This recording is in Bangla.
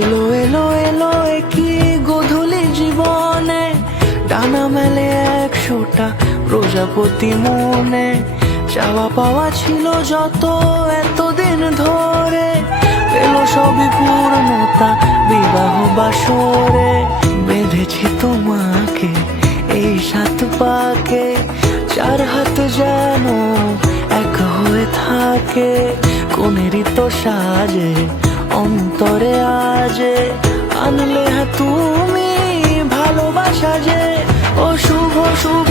এলো এলো এলো কি গোধূলি জীবনে, ডানা মেলে 100টা প্রজাপতি মনে। চাওয়া পাওয়া ছিল যত এতদিন ধরে, পেলো সবই পূর্ণতা বিবাহ বাসরে। বেঁধেছি তোমাকে এই 7 পাকে, 4 হাত যেন এক হয়ে থাকে। কোনেরই তো সাজে অন্তরে আজে, আনলে তুমি ভালোবাসা যে। ও শুভ শুভ